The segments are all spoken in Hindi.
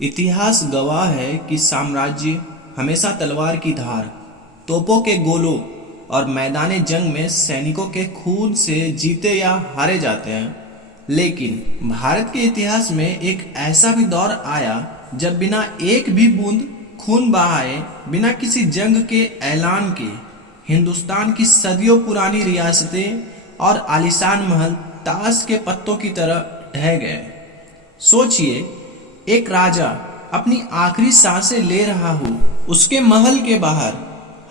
इतिहास गवाह है कि साम्राज्य हमेशा तलवार की धार, तोपों के गोलों और मैदान जंग में सैनिकों के खून से जीते या हारे जाते हैं। लेकिन भारत के इतिहास में एक ऐसा भी दौर आया जब बिना एक भी बूंद खून बहाए, बिना किसी जंग के ऐलान के, हिंदुस्तान की सदियों पुरानी रियासतें और आलीशान महल ताश के पत्तों की तरह ढह गए। सोचिए, एक राजा अपनी आखिरी सांसें ले रहा हो, उसके महल के बाहर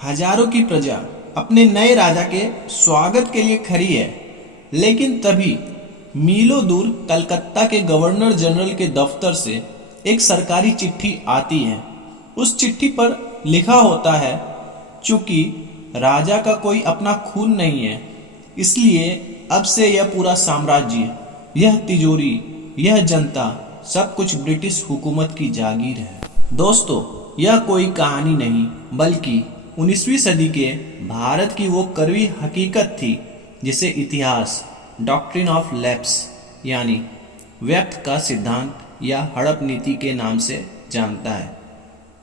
हजारों की प्रजा अपने नए राजा के स्वागत के लिए खड़ी है। लेकिन तभी मीलों दूर कलकत्ता के गवर्नर जनरल के दफ्तर से एक सरकारी चिट्ठी आती है। उस चिट्ठी पर लिखा होता है, चूंकि राजा का कोई अपना खून नहीं है, इसलिए अब से यह पूरा साम्राज्य, यह तिजोरी, यह जनता, सब कुछ ब्रिटिश हुकूमत की जागीर है। दोस्तों, यह कोई कहानी नहीं बल्कि 19वीं सदी के भारत की वो कड़वी हकीकत थी जिसे इतिहास डॉक्ट्रिन ऑफ लैप्स यानी व्यर्थ का सिद्धांत या हड़प नीति के नाम से जानता है।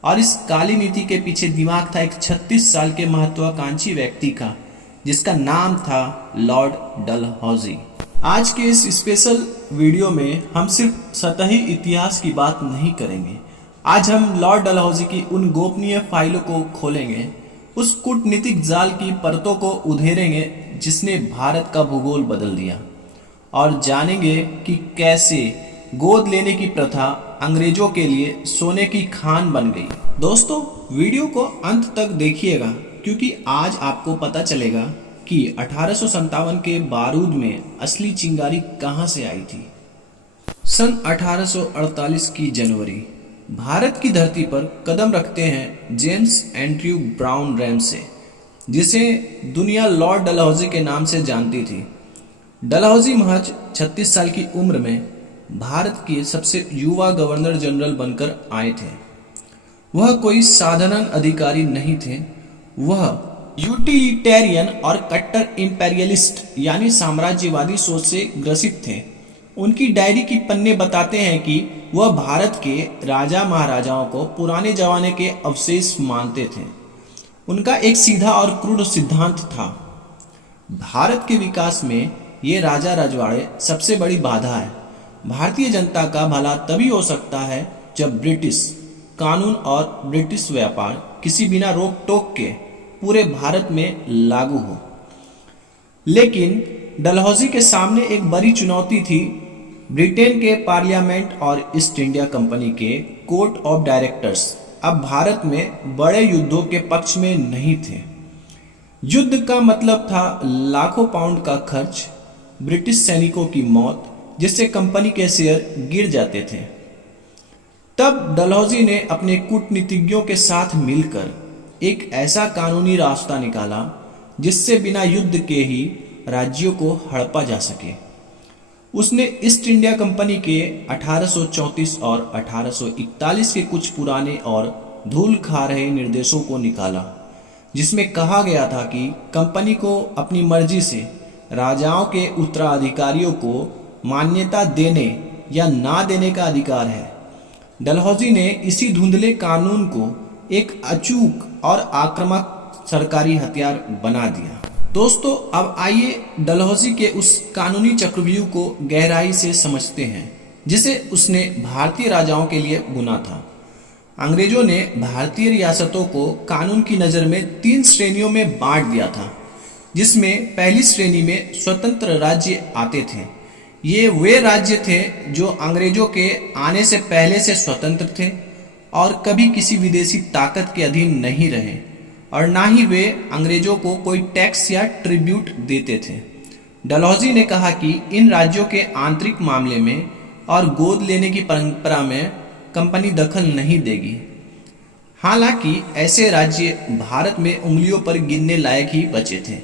और इस काली नीति के पीछे दिमाग था एक 36 साल के महत्वाकांक्षी व्यक्ति का, जिसका नाम था लॉर्ड डलहौजी। आज के इस स्पेशल वीडियो में हम सिर्फ सतही इतिहास की बात नहीं करेंगे। आज हम लॉर्ड डलहौजी की उन गोपनीय फाइलों को खोलेंगे, उस कूटनीतिक जाल की परतों को उधेड़ेंगे जिसने भारत का भूगोल बदल दिया, और जानेंगे कि कैसे गोद लेने की प्रथा अंग्रेजों के लिए सोने की खान बन गई। दोस्तों, वीडियो को अंत तक देखिएगा, क्योंकि आज आपको पता चलेगा कि 1857 के बारूद में असली चिंगारी कहां से आई थी। सन 1848 की जनवरी, भारत की धरती पर कदम रखते हैं जेम्स एंड्रयू ब्राउन रैमसे, जिसे दुनिया लॉर्ड डलहौजी के नाम से जानती थी। डलहौजी महज 36 साल की उम्र में भारत के सबसे युवा गवर्नर जनरल बनकर आए थे। वह कोई साधारण अधिकारी नहीं थे, वह यूटिलिटेरियन और कट्टर इंपेरियलिस्ट यानी साम्राज्यवादी सोच से ग्रसित थे। उनकी डायरी की पन्ने बताते हैं कि वह भारत के राजा महाराजाओं को पुराने जमाने के अवशेष मानते थे। उनका एक सीधा और क्रूर सिद्धांत था, भारत के विकास में ये राजा रजवाड़े सबसे बड़ी बाधा है। भारतीय जनता का भला तभी हो सकता है जब ब्रिटिश कानून और ब्रिटिश व्यापार किसी बिना रोक टोक के पूरे भारत में लागू हो। लेकिन डलहौजी के सामने एक बड़ी चुनौती थी। ब्रिटेन के पार्लियामेंट और ईस्ट इंडिया कंपनी के कोर्ट ऑफ डायरेक्टर्स अब भारत में बड़े युद्धों के पक्ष में नहीं थे। युद्ध का मतलब था लाखों पाउंड का खर्च, ब्रिटिश सैनिकों की मौत, जिससे कंपनी के शेयर गिर जाते थे। तब डलहौजी ने अपने कूटनीतिज्ञों के साथ मिलकर एक ऐसा कानूनी रास्ता निकाला जिससे बिना युद्ध के ही राज्यों को हड़पा जा सके। उसने ईस्ट इंडिया कंपनी के 1834 और 1841 के कुछ पुराने और धूल खा रहे निर्देशों को निकाला, जिसमें कहा गया था कि कंपनी को अपनी मर्जी से राजाओं के उत्तराधिकारियों को मान्यता देने या ना देने का अधिकार है। डलहौजी ने इसी धुंधले कानून को एक अचूक और आक्रामक सरकारी हथियार बना दिया। दोस्तों, अब आइए डलहौजी के उस कानूनी चक्रव्यूह को गहराई से समझते हैं जिसे उसने भारतीय राजाओं के लिए बुना था। अंग्रेजों ने भारतीय रियासतों को कानून की नज़र में 3 श्रेणियों में बांट दिया था, जिसमें पहली श्रेणी में स्वतंत्र राज्य आते थे। ये वे राज्य थे जो अंग्रेजों के आने से पहले से स्वतंत्र थे और कभी किसी विदेशी ताकत के अधीन नहीं रहे, और ना ही वे अंग्रेजों को कोई टैक्स या ट्रिब्यूट देते थे। डलहौजी ने कहा कि इन राज्यों के आंतरिक मामले में और गोद लेने की परंपरा में कंपनी दखल नहीं देगी। हालांकि ऐसे राज्य भारत में उंगलियों पर गिनने लायक ही बचे थे।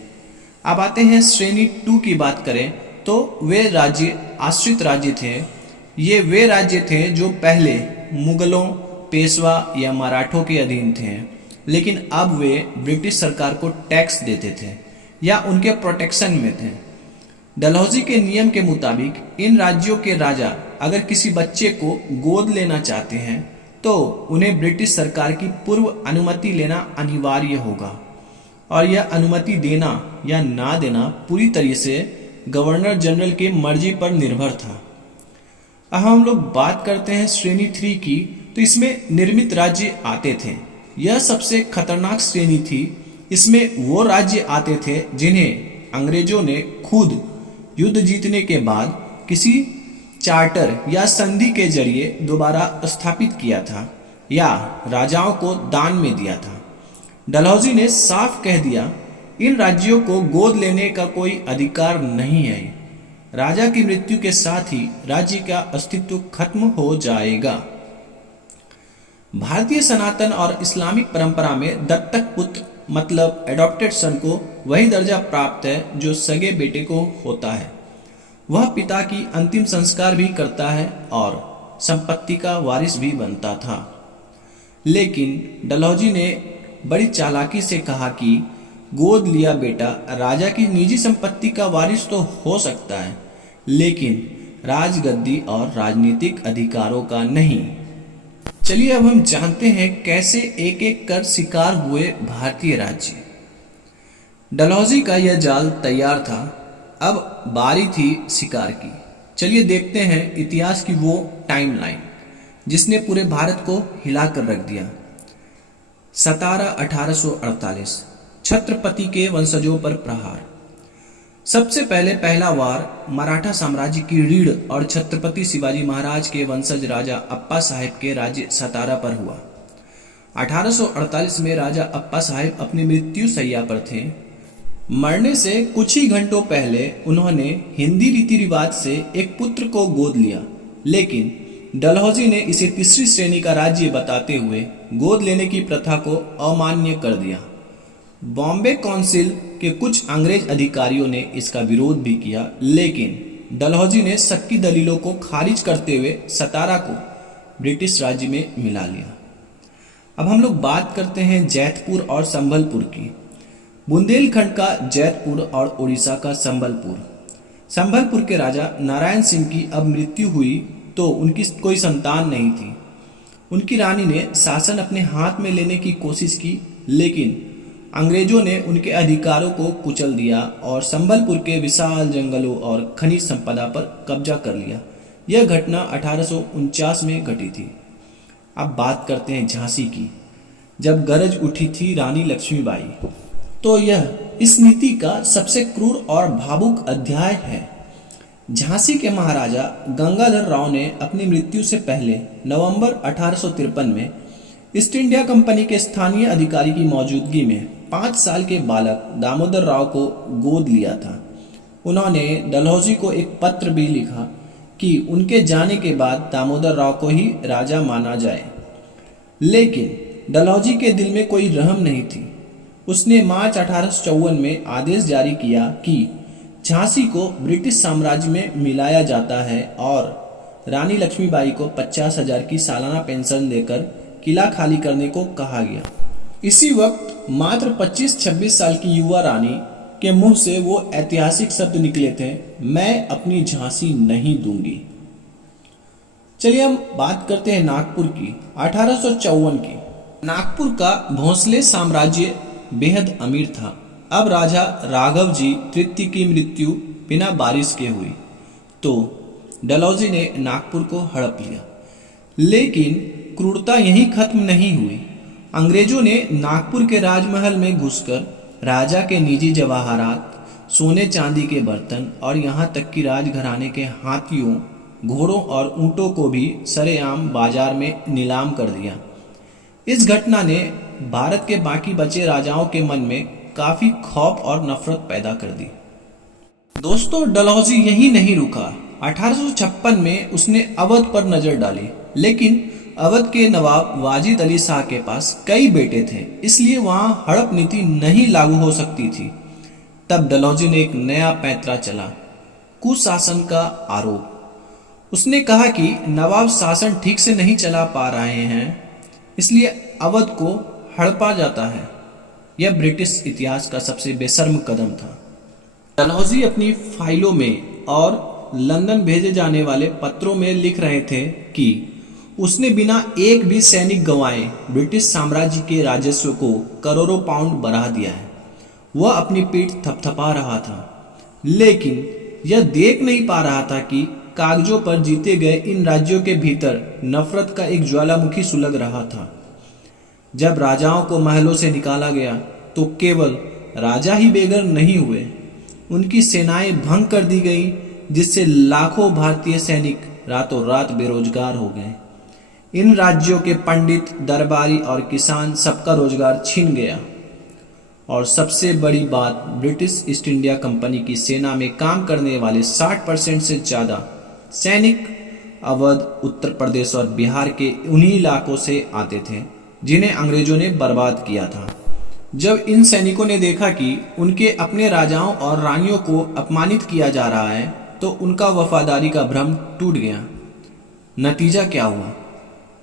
अब आते हैं श्रेणी 2 की बात करें तो वे राज्य आश्रित राज्य थे। ये वे राज्य थे जो पहले मुगलों, पेशवा या मराठों के अधीन थे, लेकिन अब वे ब्रिटिश सरकार को टैक्स देते थे या उनके प्रोटेक्शन में थे। डलहौजी के नियम के मुताबिक इन राज्यों के राजा अगर किसी बच्चे को गोद लेना चाहते हैं तो उन्हें ब्रिटिश सरकार की पूर्व अनुमति लेना अनिवार्य होगा, और यह अनुमति देना या ना देना पूरी तरह से गवर्नर जनरल की मर्जी पर निर्भर था। अब हम लोग बात करते हैं श्रेणी 3 की, तो इसमें निर्मित राज्य आते थे। यह सबसे खतरनाक श्रेणी थी। इसमें वो राज्य आते थे जिन्हें अंग्रेजों ने खुद युद्ध जीतने के बाद किसी चार्टर या संधि के जरिए दोबारा स्थापित किया था या राजाओं को दान में दिया था। डलहौजी ने साफ कह दिया, इन राज्यों को गोद लेने का कोई अधिकार नहीं है। राजा की मृत्यु के साथ ही राज्य का अस्तित्व खत्म हो जाएगा। भारतीय सनातन और इस्लामिक परंपरा में दत्तक पुत्र मतलब एडॉप्टेड सन को वही दर्जा प्राप्त है जो सगे बेटे को होता है। वह पिता की अंतिम संस्कार भी करता है और संपत्ति का वारिस भी बनता था। लेकिन डलहौजी ने बड़ी चालाकी से कहा कि गोद लिया बेटा राजा की निजी संपत्ति का वारिस तो हो सकता है, लेकिन राजगद्दी और राजनीतिक अधिकारों का नहीं। चलिए अब हम जानते हैं कैसे एक एक कर शिकार हुए भारतीय राज्य। डलहौजी का यह जाल तैयार था, अब बारी थी शिकार की। चलिए देखते हैं इतिहास की वो टाइमलाइन जिसने पूरे भारत को हिलाकर रख दिया। 17/1848 छत्रपति के वंशजों पर प्रहार। सबसे पहले पहला वार मराठा साम्राज्य की रीढ़ और छत्रपति शिवाजी महाराज के वंशज राजा अप्पा साहेब के राज्य सतारा पर हुआ। 1848 में राजा अप्पा साहेब अपनी मृत्यु शैया पर थे। मरने से कुछ ही घंटों पहले उन्होंने हिंदी रीति रिवाज से एक पुत्र को गोद लिया, लेकिन डलहौजी ने इसे तीसरी श्रेणी का राज्य बताते हुए गोद लेने की प्रथा को अमान्य कर दिया। बॉम्बे काउंसिल के कुछ अंग्रेज अधिकारियों ने इसका विरोध भी किया, लेकिन डलहौजी ने शक्की दलीलों को खारिज करते हुए सतारा को ब्रिटिश राज्य में मिला लिया। अब हम लोग बात करते हैं जैतपुर और संबलपुर की। बुंदेलखंड का जैतपुर और उड़ीसा का संबलपुर। संबलपुर के राजा नारायण सिंह की अब मृत्यु हुई तो उनकी कोई संतान नहीं थी। उनकी रानी ने शासन अपने हाथ में लेने की कोशिश की, लेकिन अंग्रेजों ने उनके अधिकारों को कुचल दिया और संबलपुर के विशाल जंगलों और खनिज संपदा पर कब्जा कर लिया। यह घटना 1849 में घटी थी। अब बात करते हैं झांसी की। जब गरज उठी थी रानी लक्ष्मीबाई, तो यह इस नीति का सबसे क्रूर और भावुक अध्याय है। झांसी के महाराजा गंगाधर राव ने अपनी मृत्यु से पहले नवंबर 1853 में ईस्ट इंडिया कंपनी के स्थानीय अधिकारी की मौजूदगी में 5 साल के बालक दामोदर राव को गोद लिया था। उन्होंने डलहौजी को एक पत्र भी लिखा कि उनके जाने के बाद दामोदर राव को ही राजा माना जाए, लेकिन डलहौजी के दिल में कोई रहम नहीं थी। उसने मार्च 1854 में आदेश जारी किया कि झांसी को ब्रिटिश साम्राज्य में मिलाया जाता है और रानी लक्ष्मीबाई को 50,000 की सालाना पेंशन देकर किला खाली करने को कहा गया। इसी वक्त मात्र 25-26 साल की युवा रानी के मुंह से वो ऐतिहासिक शब्द निकले थे, मैं अपनी झांसी नहीं दूंगी। चलिए हम बात करते हैं नागपुर की। 1854 की। नागपुर का भोंसले साम्राज्य बेहद अमीर था। अब राजा राघव जी तृतीय की मृत्यु बिना बारिश के हुई तो डलहौजी ने नागपुर को हड़प लिया। लेकिन क्रूरता यहीं खत्म नहीं हुई। अंग्रेजों ने नागपुर के राजमहल में घुसकर राजा के निजी जवाहरात, सोने चांदी के बर्तन और यहाँ तक कि राजघराने के हाथियों, घोड़ों और ऊँटों को भी सरेआम बाजार में नीलाम कर दिया। इस घटना ने भारत के बाकी बचे राजाओं के मन में काफी खौफ और नफरत पैदा कर दी। दोस्तों, डलहौजी यही नहीं रुका। 1856 में उसने अवध पर नजर डाली, लेकिन अवध के नवाब वाजिद अली शाह के पास कई बेटे थे, इसलिए वहां हड़प नीति नहीं लागू हो सकती थी। तब डलहौजी ने एक नया पैंतरा चला, कुशासन का आरोप। उसने कहा कि नवाब शासन ठीक से नहीं चला पा रहे हैं, इसलिए अवध को हड़पा जाता है। यह ब्रिटिश इतिहास का सबसे बेशर्म कदम था। डलहौजी अपनी फाइलों में और लंदन भेजे जाने वाले पत्रों में लिख रहे थे कि उसने बिना एक भी सैनिक गंवाए ब्रिटिश साम्राज्य के राजस्व को करोड़ों पाउंड बढ़ा दिया है। वह अपनी पीठ थपथपा रहा था, लेकिन यह देख नहीं पा रहा था कि कागजों पर जीते गए इन राज्यों के भीतर नफरत का एक ज्वालामुखी सुलग रहा था। जब राजाओं को महलों से निकाला गया तो केवल राजा ही बेघर नहीं हुए, उनकी सेनाएं भंग कर दी गई, जिससे लाखों भारतीय सैनिक रातों रात बेरोजगार हो गए। इन राज्यों के पंडित, दरबारी और किसान सबका रोजगार छिन गया। और सबसे बड़ी बात, ब्रिटिश ईस्ट इंडिया कंपनी की सेना में काम करने वाले 60% से ज़्यादा सैनिक अवध, उत्तर प्रदेश और बिहार के उन्हीं इलाकों से आते थे जिन्हें अंग्रेजों ने बर्बाद किया था। जब इन सैनिकों ने देखा कि उनके अपने राजाओं और रानियों को अपमानित किया जा रहा है तो उनका वफादारी का भ्रम टूट गया। नतीजा क्या हुआ?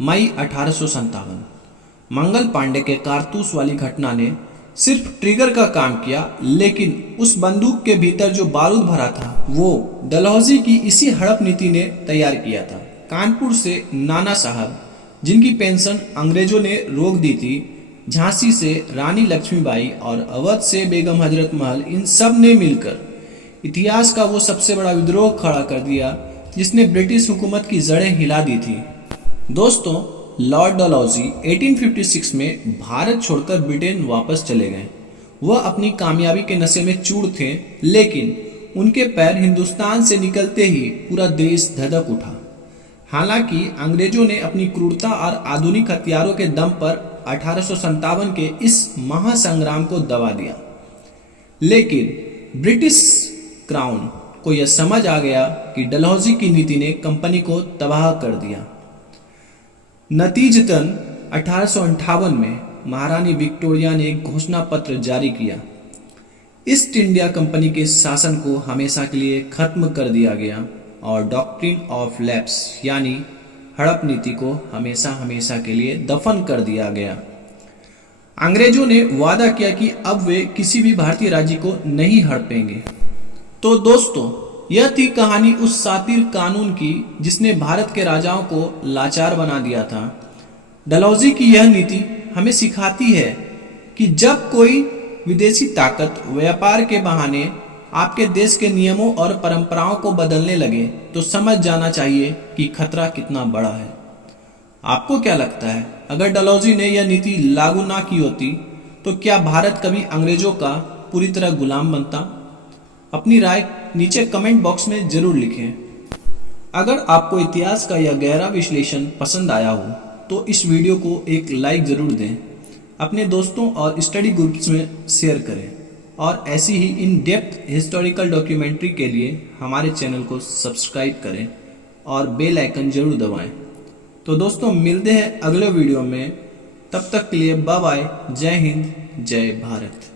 मई 1857 मंगल पांडे के कारतूस वाली घटना ने सिर्फ ट्रिगर का काम किया, लेकिन उस बंदूक के भीतर जो बारूद भरा था वो डलहौजी की इसी हड़प नीति ने तैयार किया था। कानपुर से नाना साहब, जिनकी पेंशन अंग्रेजों ने रोक दी थी, झांसी से रानी लक्ष्मीबाई और अवध से बेगम हजरत महल, इन सब ने मिलकर इतिहास का वो सबसे बड़ा विद्रोह खड़ा कर दिया जिसने ब्रिटिश हुकूमत की जड़ें हिला दी थी। दोस्तों, लॉर्ड डलहौजी 1856 में भारत छोड़कर ब्रिटेन वापस चले गए। वह अपनी कामयाबी के नशे में चूर थे, लेकिन उनके पैर हिंदुस्तान से निकलते ही पूरा देश धधक उठा। हालांकि अंग्रेजों ने अपनी क्रूरता और आधुनिक हथियारों के दम पर 1857 के इस महासंग्राम को दबा दिया, लेकिन ब्रिटिश क्राउन को यह समझ आ गया कि डलहौजी की नीति ने कंपनी को तबाह कर दिया। नतीजतन 1858 में महारानी विक्टोरिया ने एक घोषणा पत्र जारी किया। ईस्ट इंडिया कंपनी के शासन को हमेशा के लिए खत्म कर दिया गया और डॉक्ट्रिन ऑफ लैप्स यानी हड़प नीति को हमेशा हमेशा के लिए दफन कर दिया गया। अंग्रेजों ने वादा किया कि अब वे किसी भी भारतीय राज्य को नहीं हड़पेंगे। तो दोस्तों, यह थी कहानी उस सातिर कानून की जिसने भारत के राजाओं को लाचार बना दिया था। डलहौजी की यह नीति हमें सिखाती है कि जब कोई विदेशी ताकत व्यापार के बहाने आपके देश के नियमों और परंपराओं को बदलने लगे तो समझ जाना चाहिए कि खतरा कितना बड़ा है। आपको क्या लगता है, अगर डलहौजी ने यह नीति लागू ना की होती तो क्या भारत कभी अंग्रेजों का पूरी तरह गुलाम बनता? अपनी राय नीचे कमेंट बॉक्स में जरूर लिखें। अगर आपको इतिहास का यह गहरा विश्लेषण पसंद आया हो तो इस वीडियो को एक लाइक जरूर दें, अपने दोस्तों और स्टडी ग्रुप्स में शेयर करें और ऐसी ही इन डेप्थ हिस्टोरिकल डॉक्यूमेंट्री के लिए हमारे चैनल को सब्सक्राइब करें और बेल आइकन जरूर दबाएं। तो दोस्तों, मिलते हैं अगले वीडियो में। तब तक के लिए बाय बाय। जय हिंद, जय भारत।